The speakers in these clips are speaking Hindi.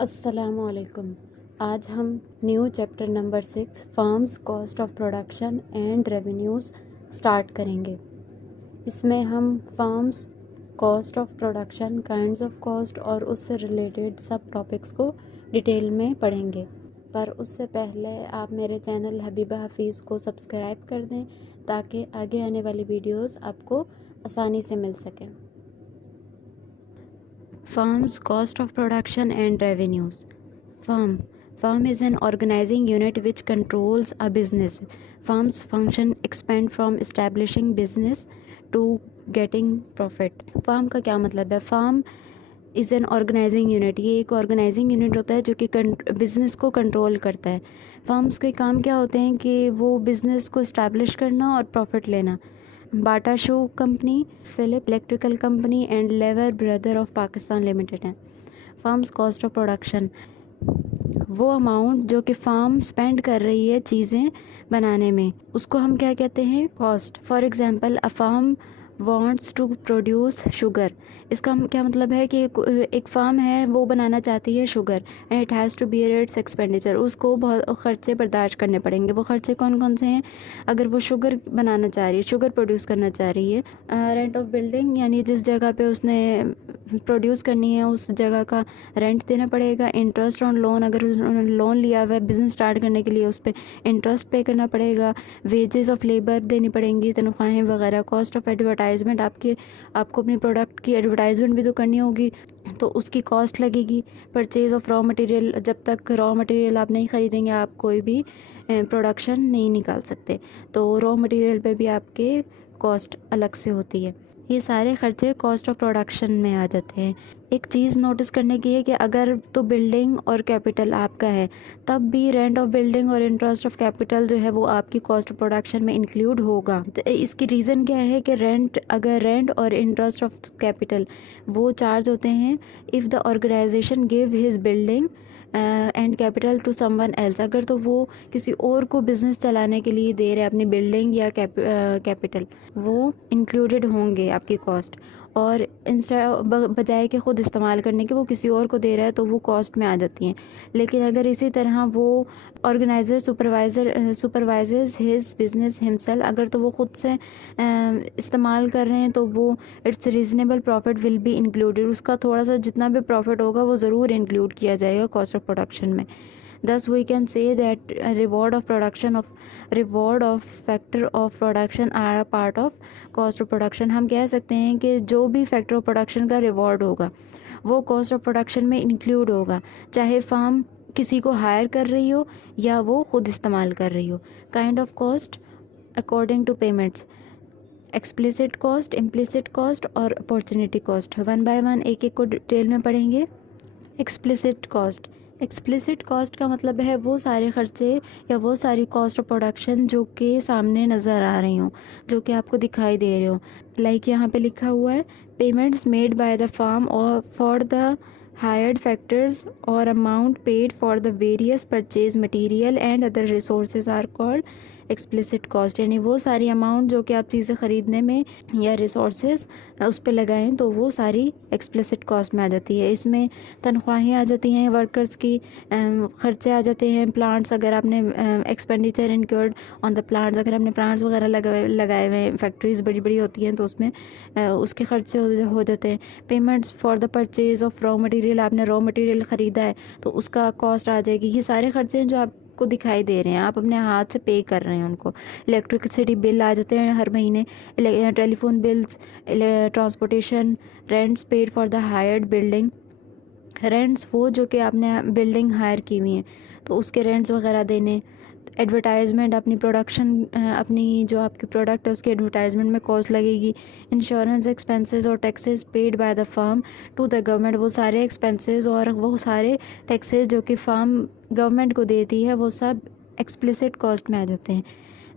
अस्सलामुअलैकुम। आज हम new chapter number 6 farms cost of production and revenues start करेंगे। इसमें हम farms cost of production, kinds of cost और उससे रिलेटेड सब टॉपिक्स को डिटेल में पढ़ेंगे। पर उससे पहले आप मेरे चैनल हबीबा हफीज़ को सब्सक्राइब कर दें ताकि आगे आने वाली वीडियोस आपको आसानी से मिल सकें। Firm's cost of production and revenues. Firm is an organizing unit which controls a business. Firm's function expand from establishing business to getting profit. Firm का क्या मतलब है? Firm is an organizing unit. ये एक organizing unit होता है जो कि बिजनेस को कंट्रोल करता है। फर्म्स के काम क्या होते हैं कि वो बिजनेस को इस्टेब्लिश करना और प्रॉफिट लेना। Bata shoe company, Philip electrical company and Lever brother of Pakistan limited है। फार्म्स कॉस्ट ऑफ प्रोडक्शन, वो अमाउंट जो कि फार्म स्पेंड कर रही है चीज़ें बनाने में, उसको हम क्या कहते हैं? Cost. For example, a firm wants to produce sugar. इसका क्या मतलब है कि एक फार्म है, वो बनाना चाहती है sugar and it has to bear its expenditure. उसको बहुत खर्चे बर्दाश्त करने पड़ेंगे। वो खर्चे कौन कौन से हैं? अगर वो शुगर बनाना चाह रही है, शुगर प्रोड्यूस करना चाह रही है, रेंट ऑफ बिल्डिंग, यानी जिस जगह पे उसने प्रोड्यूस करनी है उस जगह का रेंट देना पड़ेगा। इंटरेस्ट ऑन लोन, अगर उन्होंने लोन लिया हुआ है बिज़नेस स्टार्ट करने के लिए, उस पर इंटरेस्ट पे करना पड़ेगा। वेजेस ऑफ लेबर देनी पड़ेंगी, तनख्वाहें वगैरह। कॉस्ट ऑफ एडवर्टाइजमेंट, आपको अपने प्रोडक्ट की एडवर्टाइजमेंट भी तो करनी होगी, तो उसकी कॉस्ट लगेगी। परचेज ऑफ रॉ मटेरियल, जब तक रॉ मटेरियल आप नहीं ख़रीदेंगे आप कोई भी प्रोडक्शन नहीं निकाल सकते, तो रॉ मटेरियल पे भी आपके कॉस्ट अलग से होती है। ये सारे खर्चे कॉस्ट ऑफ प्रोडक्शन में आ जाते हैं। एक चीज़ नोटिस करने की है कि अगर तो बिल्डिंग और कैपिटल आपका है, तब भी रेंट ऑफ बिल्डिंग और इंटरेस्ट ऑफ कैपिटल जो है वो आपकी कॉस्ट ऑफ प्रोडक्शन में इंक्लूड होगा। तो इसकी रीज़न क्या है कि अगर रेंट और इंटरेस्ट ऑफ कैपिटल वो चार्ज होते हैं if the organisation give his building and capital to someone else. अगर तो वो किसी और को बिज़नेस चलाने के लिए दे रहे हैं अपनी बिल्डिंग या कैपिटल, वो इंक्लूडेड होंगे आपकी कॉस्ट। और बजाय के ख़ुद इस्तेमाल करने के वो किसी और को दे रहा है तो वो कॉस्ट में आ जाती हैं। लेकिन अगर इसी तरह वो organiser supervisors his business himself, अगर तो वो ख़ुद से इस्तेमाल कर रहे हैं तो वो it's reasonable profit will be included. उसका थोड़ा सा जितना भी प्रॉफिट होगा वो ज़रूर इंक्लूड किया जाएगा कॉस्ट ऑफ प्रोडक्शन में। Thus we can say that reward of factor of production are a part of cost of production। हम कह सकते हैं कि जो भी फैक्टर ऑफ प्रोडक्शन का रिवॉर्ड होगा वो कॉस्ट ऑफ प्रोडक्शन में इंक्लूड होगा, चाहे फार्म किसी को हायर कर रही हो या वो खुद इस्तेमाल कर रही हो। Kind of cost according to payments, explicit cost, implicit cost और opportunity cost. One by one एक एक को डिटेल में पढ़ेंगे। एक्सप्लिसिट कॉस्ट का मतलब है वो सारे खर्चे या वो सारी कॉस्ट ऑफ प्रोडक्शन जो कि सामने नज़र आ रही हों, जो कि आपको दिखाई दे रहे हो। लाइक यहाँ पे लिखा हुआ है, payments made by the firm और फॉर द हायर्ड फैक्टर्स और amount paid for the various purchase material and other resources are called explicit cost. यानी वो सारी अमाउंट जो कि आप चीज़ें ख़रीदने में या रिसोर्सेज उस पर लगाएं तो वो सारी एक्सप्लिसिट कॉस्ट में आ जाती है। इसमें तनख्वाहें आ जाती हैं, वर्कर्स की ख़र्चे आ जाते हैं, प्लांट्स, अगर आपने expenditure incurred on the plants, अगर आपने प्लांट्स वगैरह लगाए हुए हैं, फैक्ट्रीज़ बड़ी बड़ी होती हैं तो उसमें उसके ख़र्चे हो जाते हैं। Payments for the purchase of raw material, आपने रॉ मटेरियल ख़रीदा है तो उसका कॉस्ट आ जाएगी। ये सारे खर्चे हैं जो आपको दिखाई दे रहे हैं, आप अपने हाथ से पे कर रहे हैं उनको। इलेक्ट्रिसिटी बिल आ जाते हैं हर महीने, telephone bills, transportation, rents paid for the hired building. Rents वो जो कि आपने बिल्डिंग हायर की हुई है तो उसके रेंट्स वगैरह देने। एडवर्टाइजमेंट, अपनी प्रोडक्शन, अपनी जो आपकी प्रोडक्ट है उसकी एडवर्टाइजमेंट में कॉस्ट लगेगी। इंश्योरेंस एक्सपेंसेस और taxes paid by the firm to the government, वो सारे एक्सपेंसेस और वो सारे टैक्सेस जो कि फर्म गवर्नमेंट को देती है वो सब एक्सप्लिसिट कॉस्ट में आ जाते हैं।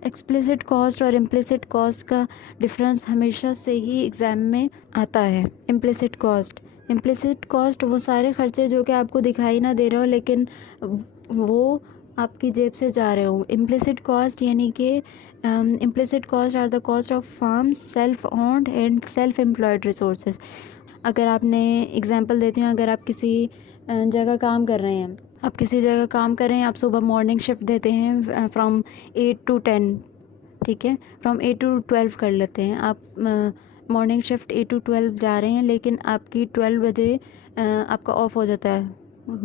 एक्सप्लिसिट कॉस्ट और इम्प्लिसिट कॉस्ट का डिफरेंस हमेशा से ही एग्ज़ाम में आता है। इम्प्लिसिट कॉस्ट वो सारे खर्चे जो कि आपको दिखाई ना दे रहे हो लेकिन वो आपकी जेब से जा रहे हो। इम्प्लिसिट कॉस्ट यानी कि implicit cost are the cost of firms self owned and self employed resources. अगर आपने एग्जांपल देती हूँ, अगर आप किसी जगह काम कर रहे हैं, आप किसी जगह काम कर रहे हैं, आप सुबह मॉर्निंग शिफ्ट देते हैं फ्रॉम 8 to 10, ठीक है, फ्रॉम 8 to 12 कर लेते हैं, आप मॉर्निंग शिफ्ट 8 to 12 जा रहे हैं, लेकिन आपकी 12 बजे आपका ऑफ हो जाता है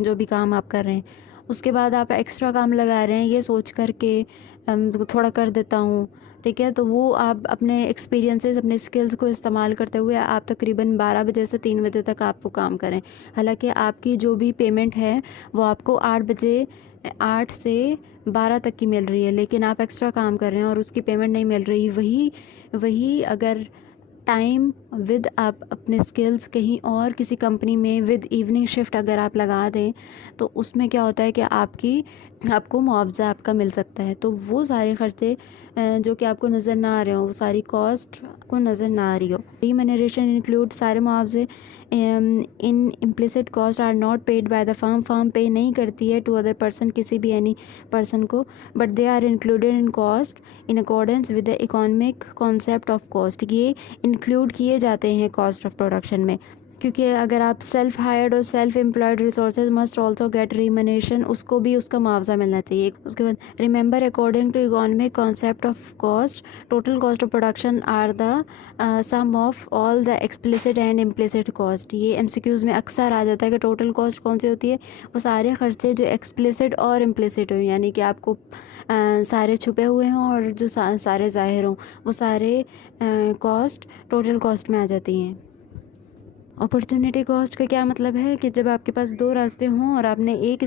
जो भी काम आप कर रहे हैं। उसके बाद आप एक्स्ट्रा काम लगा रहे हैं ये सोच कर के थोड़ा कर देता हूँ, ठीक है, तो वो आप अपने एक्सपीरियंसेस, अपने स्किल्स को इस्तेमाल करते हुए आप तकरीबन 12 बजे से 3 बजे तक आप वो काम करें। हालांकि आपकी जो भी पेमेंट है वो आपको 8 से 12 तक की मिल रही है, लेकिन आप एक्स्ट्रा काम कर रहे हैं और उसकी पेमेंट नहीं मिल रही। वही अगर टाइम विद आप अपने स्किल्स कहीं और किसी कंपनी में विद इवनिंग शिफ्ट अगर आप लगा दें, तो उसमें क्या होता है कि आपको मुआवजा आपका मिल सकता है। तो वो सारे खर्चे जो कि आपको नज़र ना आ रहे हो, वो सारी कॉस्ट को नज़र ना आ रही हो। रिमनरेशन इंक्लूड सारे मुआवजे in implicit cost are not paid by the firm pay नहीं करती है टू अदर पर्सन, किसी भी एनी पर्सन को, but they are included in cost in accordance with the economic concept of cost. ये इंक्लूड किए जाते हैं कॉस्ट ऑफ प्रोडक्शन में, क्योंकि अगर आप सेल्फ हायर्ड और self employed resources must also get remuneration, उसको भी उसका मुआवजा मिलना चाहिए। उसके बाद remember according to economic concept of cost, total cost of production are the sum of all the explicit and implicit cost. ये एमसीक्यूज में अक्सर आ जाता है कि टोटल कॉस्ट कौन सी होती है, वो सारे खर्चे जो एक्सप्लिसिट और इम्प्लिसिट हो, यानी कि आपको सारे छुपे हुए हों और जो सारे ज़ाहिर हों, वो सारे कॉस्ट टोटल कॉस्ट में आ जाती हैं। अपॉर्चुनिटी कॉस्ट का क्या मतलब है कि जब आपके पास दो रास्ते हों और आपने एक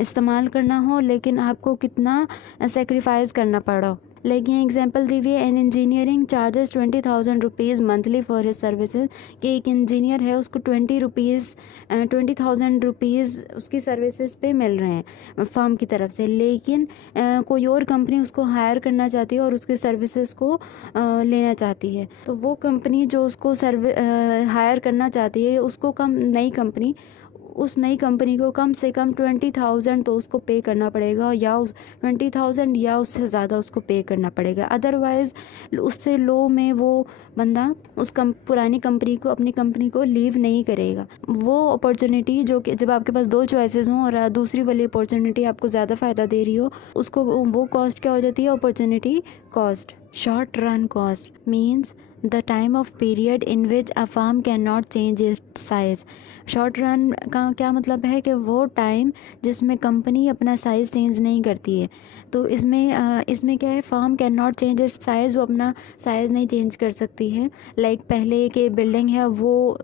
इस्तेमाल करना हो, लेकिन आपको कितना सेक्रीफाइस करना पड़ा। लेकिन एग्जांपल दी हुई है, an engineering charges 20,000 rupees monthly for his services, कि एक इंजीनियर है उसको 20,000 रुपीज़ उसकी सर्विसेज पे मिल रहे हैं फर्म की तरफ से, लेकिन कोई और कंपनी उसको हायर करना चाहती है और उसकी सर्विसेज को लेना चाहती है, तो वो कंपनी जो उसको हायर करना चाहती है उसको उस नई कंपनी को कम से कम 20,000 तो उसको पे करना पड़ेगा, या 20,000 या उससे ज़्यादा उसको पे करना पड़ेगा। अदरवाइज़ उससे लो में वो बंदा पुरानी कंपनी को, अपनी कंपनी को लीव नहीं करेगा। वो अपॉर्चुनिटी जो कि जब आपके पास दो चॉइसेस हों और दूसरी वाली अपॉर्चुनिटी आपको ज़्यादा फ़ायदा दे रही हो, उसको वो कॉस्ट क्या हो जाती है, opportunity cost. Short run cost means the time of period in which a firm can not change it's size. Short run का क्या मतलब है कि वो टाइम जिसमें कंपनी अपना साइज़ चेंज नहीं करती है। तो इसमें क्या है, firm can not change it's size, वो अपना साइज़ नहीं चेंज कर सकती है। लाइक पहले के बिल्डिंग है वो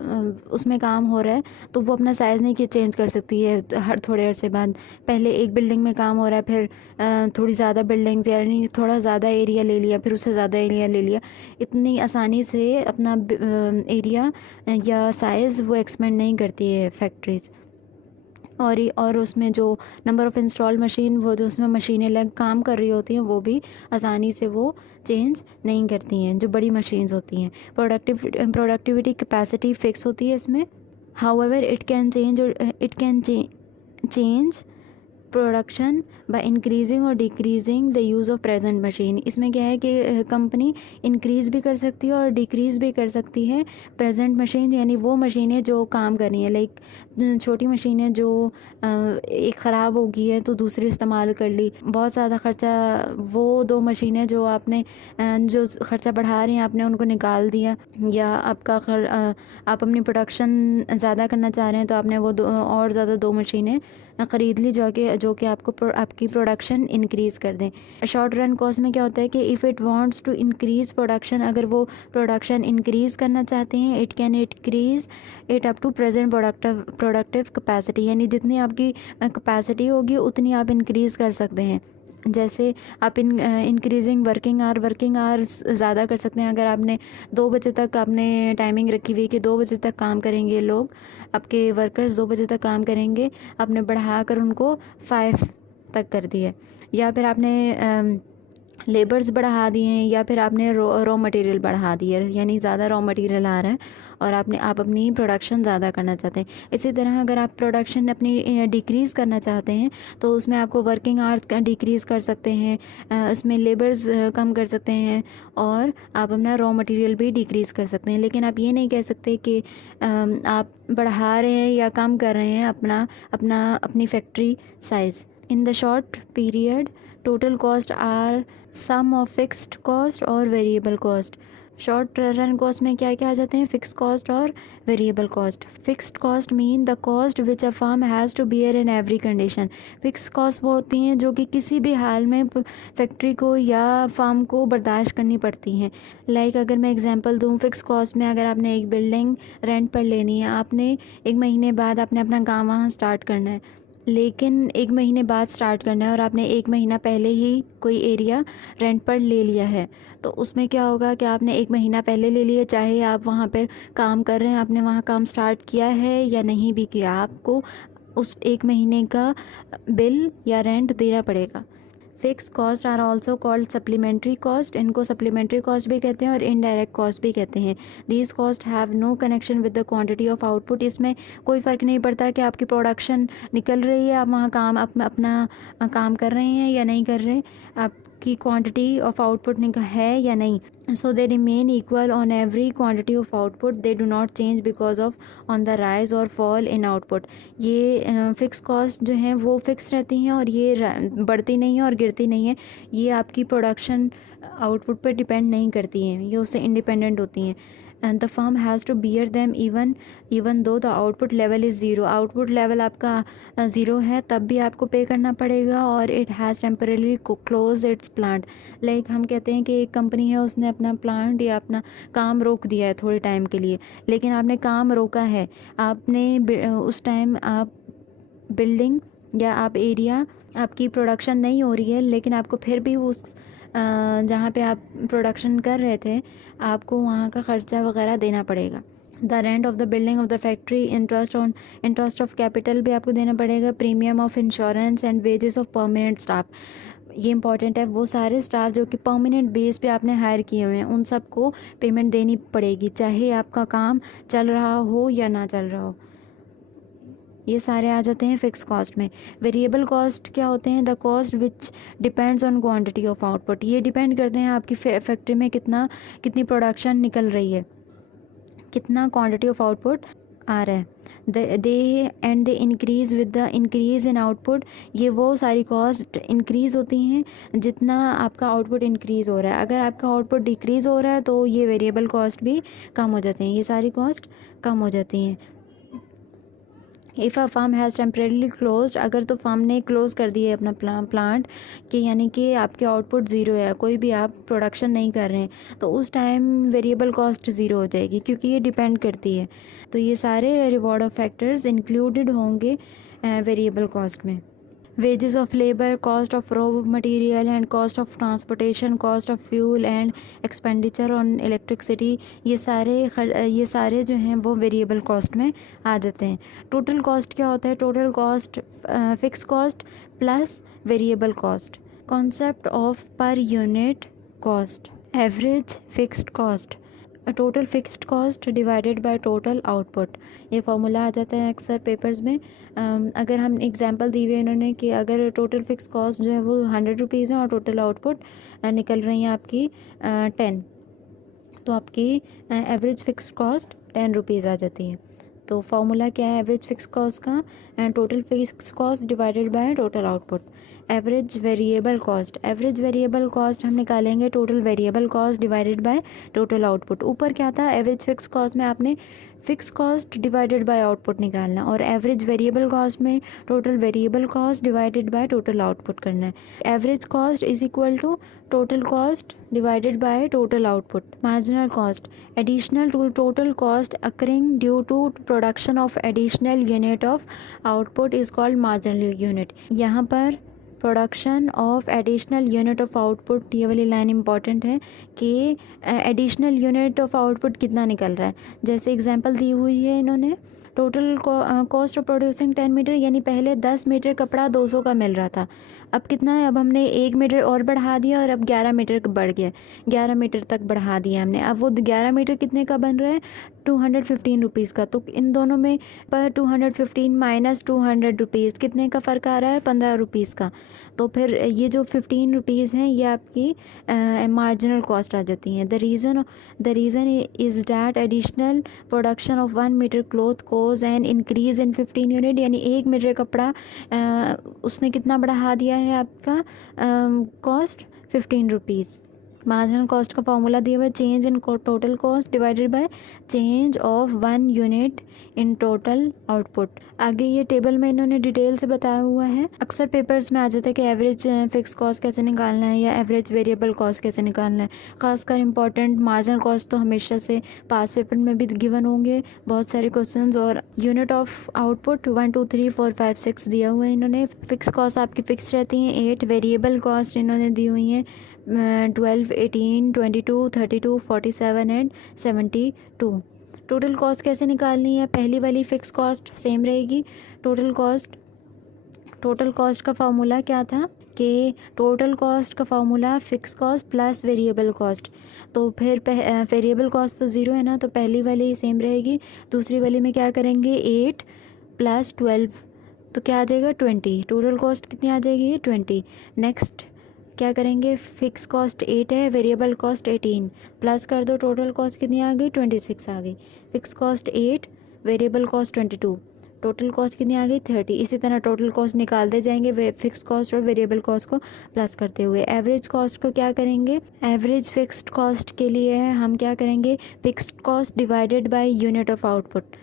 उसमें काम हो रहा है, तो वो अपना साइज़ नहीं चेंज कर सकती है हर थोड़े अरसे बाद। पहले एक बिल्डिंग में काम हो रहा है, फिर थोड़ी ज़्यादा बिल्डिंग्स यानी थोड़ा ज़्यादा एरिया ले लिया, फिर उससे ज़्यादा एरिया ले लिया, इतनी आसानी से अपना एरिया या साइज़ वो एक्सपेंड नहीं करती है फैक्ट्रीज़। और उसमें जो नंबर ऑफ़ इंस्टॉल मशीन, वो जो उसमें मशीनें लग काम कर रही होती हैं, वो भी आसानी से वो चेंज नहीं करती हैं जो बड़ी मशीन्स होती हैं। प्रोडक्टिविटी कैपेसिटी फ़िक्स होती है इसमें। However it can change production by increasing और decreasing the use of present machine. इसमें क्या है कि कंपनी इंक्रीज़ भी कर सकती है और डिक्रीज़ भी कर सकती है प्रेजेंट मशीन, यानी वो मशीनें जो काम कर रही हैं। लाइक छोटी मशीनें जो एक ख़राब हो गई है तो दूसरी इस्तेमाल कर ली, बहुत ज़्यादा ख़र्चा, वो दो मशीनें जो आपने जो ख़र्चा बढ़ा रही हैं आपने उनको निकाल दिया, या आप अपनी प्रोडक्शन ज़्यादा करना चाह रहे हैं तो आपने वो और ज़्यादा दो मशीनें ख़रीद ली जो कि आपकी प्रोडक्शन इंक्रीज़ कर दें। शॉर्ट रन कॉस्ट में क्या होता है कि if it wants to increase production, अगर वो प्रोडक्शन इंक्रीज़ करना चाहते हैं, it can increase it up to present productive capacity, यानी जितनी आपकी कैपेसिटी होगी उतनी आप इंक्रीज़ कर सकते हैं। जैसे आप इंक्रीजिंग वर्किंग आवर्स ज़्यादा कर सकते हैं। अगर आपने 2 बजे तक आपने टाइमिंग रखी हुई कि 2 बजे तक काम करेंगे लोग, आपके वर्कर्स 2 बजे तक काम करेंगे, आपने बढ़ा कर उनको 5 तक कर दिया। या फिर आपने लेबर्स बढ़ा दिए हैं या फिर आपने रॉ मटेरियल बढ़ा दिए, यानी ज़्यादा रॉ मटेरियल आ रहा है और आप अपनी प्रोडक्शन ज़्यादा करना चाहते हैं। इसी तरह अगर आप प्रोडक्शन अपनी डिक्रीज़ करना चाहते हैं तो उसमें आपको वर्किंग आवर्स का डिक्रीज़ कर सकते हैं, उसमें लेबर्स कम कर सकते हैं और आप अपना रॉ मटेरियल भी डिक्रीज़ कर सकते हैं। लेकिन आप ये नहीं कह सकते कि आप बढ़ा रहे हैं या कम कर रहे हैं अपनी factory size. In the short period total cost are sum of fixed cost और variable cost. Short run cost में क्या क्या आ जाते हैं? फिक्स कॉस्ट और variable cost. Fixed cost mean the cost which a firm has to bear in every condition. Fix cost वो होती हैं जो कि किसी भी हाल में फैक्ट्री को या फर्म को बर्दाश्त करनी पड़ती हैं। लाइक अगर मैं एग्जांपल दूं, फिक्स कॉस्ट में अगर आपने एक बिल्डिंग रेंट पर लेनी है, आपने एक महीने बाद आपने अपना काम वहाँ स्टार्ट करना है, लेकिन एक महीने बाद स्टार्ट करना है और आपने एक महीना पहले ही कोई एरिया रेंट पर ले लिया है, तो उसमें क्या होगा कि आपने एक महीना पहले ले लिया, चाहे आप वहाँ पर काम कर रहे हैं, आपने वहाँ काम स्टार्ट किया है या नहीं भी किया, आपको उस एक महीने का बिल या रेंट देना पड़ेगा। Fix cost are also called supplementary cost. इनको सप्लीमेंट्री कॉस्ट भी कहते हैं और इनडायरेक्ट कॉस्ट भी कहते हैं। These cost have no connection with the quantity of output. इसमें कोई फ़र्क नहीं पड़ता कि आपकी प्रोडक्शन निकल रही है, आप वहाँ काम अपना काम कर रहे हैं या नहीं कर रहे, आपकी क्वांटिटी ऑफ आउटपुट है या नहीं। So they remain equal on every quantity of output, they do not change because of on the rise और फॉल इन आउटपुट। ये फिक्स कॉस्ट जो हैं वो फिक्स रहती हैं और ये बढ़ती नहीं है और गिरती नहीं है। ये आपकी प्रोडक्शन आउटपुट पर डिपेंड नहीं करती हैं, ये उससे इंडिपेंडेंट होती हैं। And the firm has to bear them even though the output level is zero. Output level आपका ज़ीरो है तब भी आपको पे करना पड़ेगा और it has temporarily close its plant. Like हम कहते हैं कि एक कंपनी है, उसने अपना प्लांट या अपना काम रोक दिया है थोड़े टाइम के लिए, लेकिन आपने काम रोका है, आपने उस टाइम आप बिल्डिंग या आप एरिया आपकी प्रोडक्शन नहीं हो रही है, लेकिन आपको फिर भी उस जहाँ पे आप प्रोडक्शन कर रहे थे आपको वहाँ का ख़र्चा वगैरह देना पड़ेगा। The rent of the building of the factory, interest of capital भी आपको देना पड़ेगा, premium of insurance and wages of permanent staff. ये इंपॉर्टेंट है, वो सारे स्टाफ जो कि परमानेंट बेस पे आपने हायर किए हुए हैं उन सबको पेमेंट देनी पड़ेगी, चाहे आपका काम चल रहा हो या ना चल रहा हो। ये सारे आ जाते हैं फिक्स कॉस्ट में। वेरिएबल कॉस्ट क्या होते हैं? The cost which depends on quantity of output. ये डिपेंड करते हैं आपकी फैक्ट्री में कितनी प्रोडक्शन निकल रही है, कितना क्वांटिटी ऑफ आउटपुट आ रहा है। They increase with the increase in output. ये वो सारी कॉस्ट इंक्रीज़ होती हैं जितना आपका आउटपुट इंक्रीज़ हो रहा है। अगर आपका आउटपुट डिक्रीज़ हो रहा है तो ये वेरिएबल कॉस्ट भी कम हो जाते हैं, ये सारी कॉस्ट कम हो जाती हैं। If a firm has temporarily closed, अगर तो फार्म ने क्लोज़ कर दिया है अपना प्लांट कि यानी कि आपके आउटपुट ज़ीरो है, कोई भी आप प्रोडक्शन नहीं कर रहे हैं, तो उस टाइम वेरिएबल कॉस्ट ज़ीरो हो जाएगी क्योंकि ये डिपेंड करती है। तो ये सारे रिवॉर्ड ऑफ फैक्टर्स इंक्लूडेड होंगे वेरिएबल कॉस्ट में। Wages of labour, cost of raw material and cost of transportation, cost of fuel and expenditure on electricity, ये सारे जो हैं वो वेरिएबल कॉस्ट में आ जाते हैं। टोटल कॉस्ट क्या होता है? Total cost fix cost plus variable cost. Concept of per unit cost. Average fixed cost, total fixed cost divided by total output. ये फॉर्मूला आ जाता है अक्सर पेपर्स में। अगर हम एग्जांपल दी हुई है इन्होंने कि अगर टोटल फिक्स कॉस्ट जो है वो 100 रुपीज़ है और टोटल आउटपुट निकल रही है आपकी 10, तो आपकी एवरेज फिक्स कॉस्ट 10 रुपीज़ आ जाती है। तो फॉर्मूला क्या है एवरेज फिक्स कॉस्ट का? Total fix cost divided by total output. Average variable cost, average variable cost हम निकालेंगे total variable cost divided by total output. ऊपर क्या था? एवरेज फिक्स कॉस्ट में आपने fix cost divided bye output निकालना और एवरेज वेरिएबल कॉस्ट में total variable cost divided by total output करना है। Average cost is equal to total cost divided by total output. Marginal cost, additional to total cost occurring due to production of additional unit of output is called marginal unit. यहाँ पर production of additional unit of output, ये वाली लाइन इंपॉर्टेंट है कि एडिशनल यूनिट ऑफ आउटपुट कितना निकल रहा है। जैसे एग्जांपल दी हुई है इन्होंने, total cost of producing 10 metre, यानी पहले 10 मीटर कपड़ा 200 का मिल रहा था, अब कितना है, अब हमने 1 मीटर और बढ़ा दिया और अब 11 मीटर बढ़ गया, 11 मीटर तक बढ़ा दिया हमने। अब वो 11 मीटर कितने का बन रहा है, 215 रुपीज़ का। तो इन दोनों में पर 215 माइनस 200 रुपीज़ कितने का फ़र्क आ रहा है, 15 रुपीज़ का। तो फिर ये जो 15 रुपीज़ हैं ये आपकी मार्जिनल कॉस्ट आ जाती हैं। The reason is that additional production of 1 metre cloth cause and increase in 15 unit, यानी 1 मीटर कपड़ा उसने कितना बढ़ा दिया है आपका कॉस्ट, 15 रुपीज़। मार्जिनल कॉस्ट का फॉर्मूला दिया हुआ है, change in total cost divided by change of 1 unit in total output. आगे ये टेबल में इन्होंने डिटेल से बताया हुआ है। अक्सर पेपर्स में आ जाता है कि एवरेज फिक्स कॉस्ट कैसे निकालना है या एवरेज वेरिएबल कॉस्ट कैसे निकालना है। खासकर इंपॉर्टेंट मार्जिनल कॉस्ट तो हमेशा से पास पेपर में भी गिवन होंगे बहुत सारे क्वेश्चंस। और यूनिट ऑफ आउटपुट 1 2 3 4 5 6 दिया हुआ है इन्होंने। फिक्स कॉस्ट आपकी फिक्स रहती हैं 8, वेरिएबल कॉस्ट इन्होंने दी हुई हैं 12, 18, 22, 32, 47 एंड 72। टोटल कॉस्ट कैसे निकालनी है, पहली वाली फिक्स कॉस्ट सेम रहेगी। टोटल कॉस्ट का फार्मूला क्या था कि टोटल कॉस्ट का formula fix cost plus variable cost. तो फिर वेरिएबल कॉस्ट तो ज़ीरो है ना, तो पहली वाली सेम रहेगी। दूसरी वाली में क्या करेंगे, 8 + 12 तो क्या आ जाएगा, 20। टोटल कॉस्ट कितनी आ जाएगी, 20। नेक्स्ट क्या करेंगे, फिक्स कॉस्ट 8 है, वेरिएबल कॉस्ट 18, प्लस कर दो, टोटल कॉस्ट कितनी आ गई, 26 आ गई। Fix cost 8, variable cost 22, total cost कितनी आ गई, 30। इसी तरह टोटल कॉस्ट निकालते जाएंगे फिक्स कॉस्ट और वेरिएबल कॉस्ट को प्लस करते हुए। एवरेज कॉस्ट को क्या करेंगे, एवरेज फिक्स्ड कॉस्ट के लिए हम क्या करेंगे, fixed cost divided by unit of output.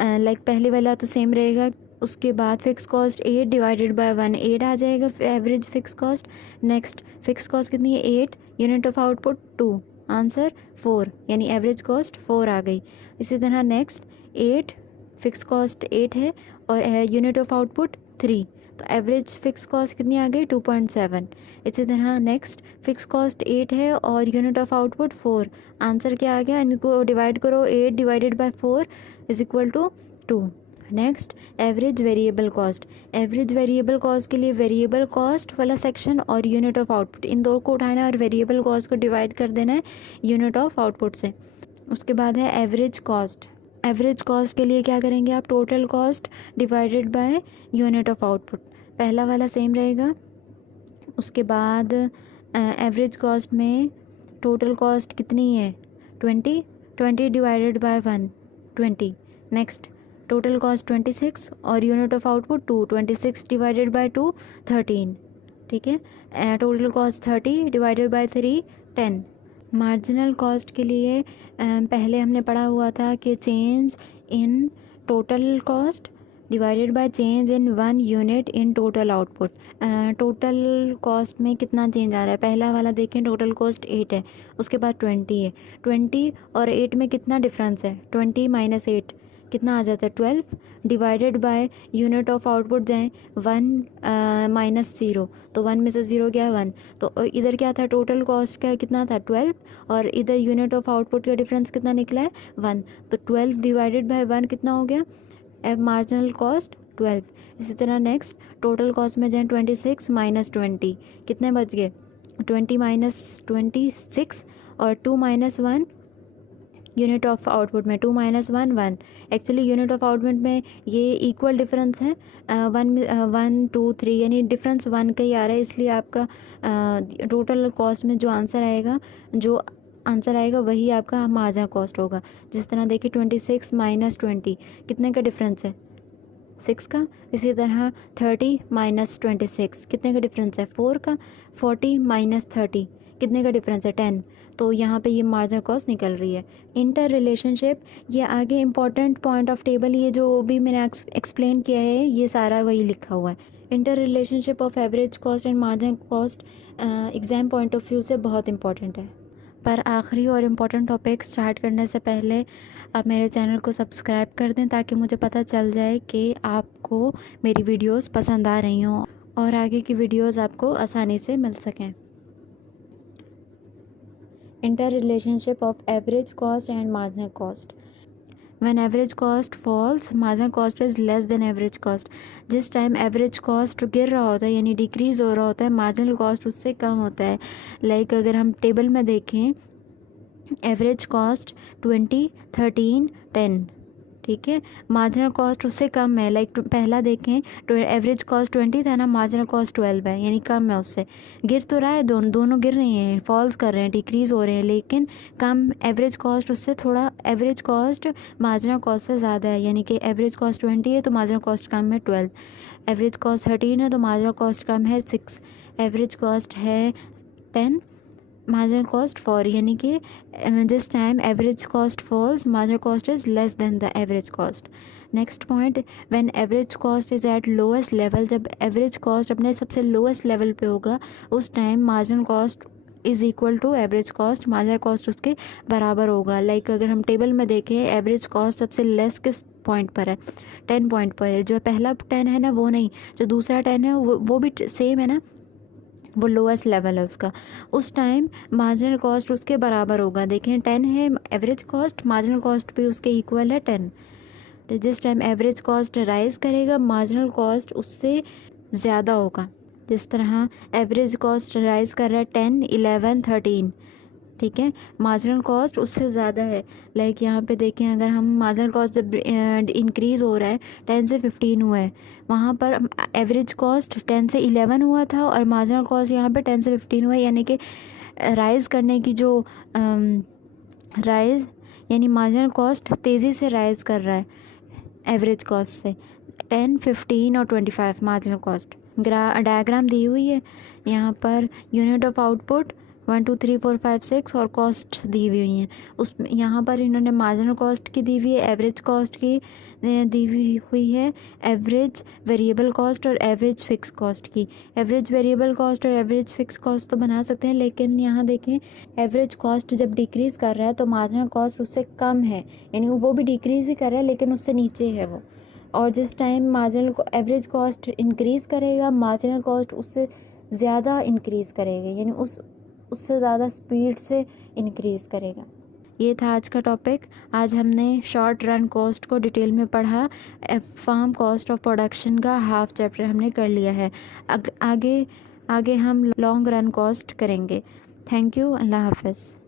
Like पहले वाला तो सेम रहेगा। उसके बाद फिक्स कॉस्ट 8 डिवाइडेड बाय 1, 8 आ जाएगा average fix cost. Next fix cost कितनी है, 8, यूनिट ऑफ आउटपुट 2, आंसर 4, यानी एवरेज कॉस्ट 4 आ गई। इसी तरह नेक्स्ट 8, फिक्स कॉस्ट 8 है और यूनिट ऑफ आउटपुट 3, तो एवरेज फिक्स कॉस्ट कितनी आ गई, 2.7। इसी तरह नेक्स्ट फिक्स कॉस्ट 8 है और यूनिट ऑफ आउटपुट 4, आंसर क्या आ गया, इनको डिवाइड करो, 8 divided by 4 is equal to 2। Next average variable cost. Average variable cost के लिए वेरिएबल कॉस्ट वाला सेक्शन और यूनिट ऑफ आउटपुट, इन दो को उठाना है और वेरिएबल कॉस्ट को डिवाइड कर देना है यूनिट ऑफ आउटपुट से। उसके बाद है एवरेज कॉस्ट। एवरेज कॉस्ट के लिए क्या करेंगे आप, total cost divided by unit of output, पहला वाला सेम रहेगा। उसके बाद एवरेज कॉस्ट में टोटल कॉस्ट कितनी है, 20 divided by 1, 20। Next total cost 26 और unit of output 2, 26 divided by 2, 13। ठीक है, total cost 30 divided by 3, 10। Marginal cost के लिए पहले हमने पढ़ा हुआ था कि change in total cost divided by change in 1 unit in total output. Total cost में कितना चेंज आ रहा है, पहला वाला देखें, टोटल कॉस्ट 8 है, उसके बाद 20 है। 20 और 8 में कितना डिफरेंस है, 20 माइनस 8 कितना आ जाता है, 12 divided by unit of output जाएँ 1 माइनस 0, तो 1 में से 0 गया 1, तो इधर क्या था, टोटल कॉस्ट का कितना था 12 और इधर यूनिट ऑफ आउटपुट का डिफरेंस कितना निकला है 1, तो 12 डिवाइडेड बाय 1 कितना हो गया, मार्जिनल कॉस्ट 12। इसी तरह नेक्स्ट टोटल कॉस्ट में जाएँ 26 माइनस 20 कितने बच गए, 20 माइनस 26 और 2 माइनस 1 यूनिट ऑफ आउटपुट में, 2 minus 1, 1। Actually unit of output में ये इक्वल डिफरेंस है, 1 2 3 यानी डिफरेंस 1 का ही आ रहा है, इसलिए आपका टोटल कॉस्ट में जो आंसर आएगा वही आपका मार्जिनल कॉस्ट होगा। जिस तरह देखिए 26 माइनस 20 कितने का डिफरेंस है, 6 का। इसी तरह 30 माइनस 26 कितने का डिफरेंस है, 4 का। 40 माइनस 30 कितने का डिफरेंस है, 10। तो यहाँ पे ये मार्जिनल कॉस्ट निकल रही है। इंटर रिलेशनशिप, ये आगे इंपॉर्टेंट पॉइंट ऑफ टेबल, ये जो भी मैंने एक्सप्लेन किया है ये सारा वही लिखा हुआ है। Inter relationship of average cost and marginal cost exam point of view से बहुत इंपॉर्टेंट है। पर आखिरी और इम्पॉर्टेंट टॉपिक स्टार्ट करने से पहले आप मेरे चैनल को सब्सक्राइब कर दें ताकि मुझे पता चल जाए कि आपको मेरी वीडियोस पसंद आ रही हों और आगे की वीडियोस आपको आसानी से मिल सकें। Interrelationship of average cost and marginal cost. When average cost falls marginal cost is less than average cost. जिस टाइम एवरेज कॉस्ट गिर रहा होता है यानी डिक्रीज़ हो रहा होता है, मार्जिनल कॉस्ट उससे कम होता है। लाइक अगर हम टेबल में देखें, एवरेज कॉस्ट 20, 13, 10, ठीक है, मार्जिनल कॉस्ट उससे कम है। लाइक पहला देखें तो एवरेज कॉस्ट 20 था ना, मार्जिनल कॉस्ट 12 है, यानी कम है उससे। गिर तो रहा है, दोनों गिर रहे हैं, फॉल्स कर रहे हैं, डिक्रीज़ हो रहे हैं, लेकिन कम एवरेज कॉस्ट उससे थोड़ा, एवरेज कॉस्ट मार्जिनल कॉस्ट से ज़्यादा है, यानी कि एवरेज कॉस्ट 20 है तो मार्जिनल कॉस्ट कम है 12, एवरेज कॉस्ट 13 है तो मार्जिनल कॉस्ट कम है 6, एवरेज कॉस्ट है 10, मार्जिनल कॉस्ट 4, यानी कि जिस time average cost falls marginal cost is less than the average cost. Next point, when average cost is at lowest level, जब एवरेज कॉस्ट अपने सबसे लोएस्ट लेवल पे होगा उस time marginal cost is equal to average cost, marginal cost उसके बराबर होगा। लाइक अगर हम टेबल में देखें, एवरेज कॉस्ट सबसे लेस किस पॉइंट पर है, 10 पॉइंट पर है। जो पहला 10 है ना वो नहीं, जो दूसरा 10 है वो भी सेम है ना, वो लोएस्ट लेवल है उसका। उस टाइम मार्जिनल कॉस्ट उसके बराबर होगा। देखें 10 है एवरेज कॉस्ट, मार्जिनल कॉस्ट भी उसके इक्वल है 10। तो जिस टाइम एवरेज कॉस्ट राइज करेगा मार्जिनल कॉस्ट उससे ज़्यादा होगा। जिस तरह एवरेज कॉस्ट राइज कर रहा है 10, 11, 13, ठीक है, मार्जिनल कॉस्ट उससे ज़्यादा है। लाइक यहाँ पे देखें, अगर हम मार्जिनल कॉस्ट जब इंक्रीज़ हो रहा है 10 से 15 हुआ है, वहाँ पर एवरेज कॉस्ट 10 से 11 हुआ था और मार्जिनल कॉस्ट यहाँ पे 10 से 15 हुआ है, यानी कि राइज़ करने की जो राइज़, यानी मार्जिनल कॉस्ट तेज़ी से राइज़ कर रहा है एवरेज कॉस्ट से। 10, 15 और 25 मार्जिनल कॉस्ट। डायग्राम दी हुई है यहाँ पर, यूनिट ऑफ आउटपुट 1, 2, 3, 4, 5, 6 और कॉस्ट दी हुई हैं। उस यहाँ पर इन्होंने मार्जिनल कॉस्ट की दी हुई है, एवरेज कॉस्ट की दी हुई है, एवरेज वेरिएबल कॉस्ट और एवरेज फिक्स कॉस्ट की। एवरेज वेरिएबल कॉस्ट और एवरेज फिक्स कॉस्ट तो बना सकते हैं, लेकिन यहाँ देखें एवरेज कॉस्ट जब डिक्रीज़ कर रहा है तो मार्जिनल कॉस्ट उससे कम है, यानी वो भी डिक्रीज़ ही कर रहा है लेकिन उससे नीचे है वो। और जिस time marginal average cost increase करेगा मार्जिनल कॉस्ट उससे ज़्यादा इंक्रीज़ करेगा, यानी उससे ज़्यादा स्पीड से इंक्रीज़ करेगा। ये था आज का टॉपिक। आज हमने शॉर्ट रन कॉस्ट को डिटेल में पढ़ा। फार्म कॉस्ट ऑफ प्रोडक्शन का हाफ चैप्टर हमने कर लिया है। आगे हम लॉन्ग रन कॉस्ट करेंगे। Thank you. अल्लाह हाफ़िज़।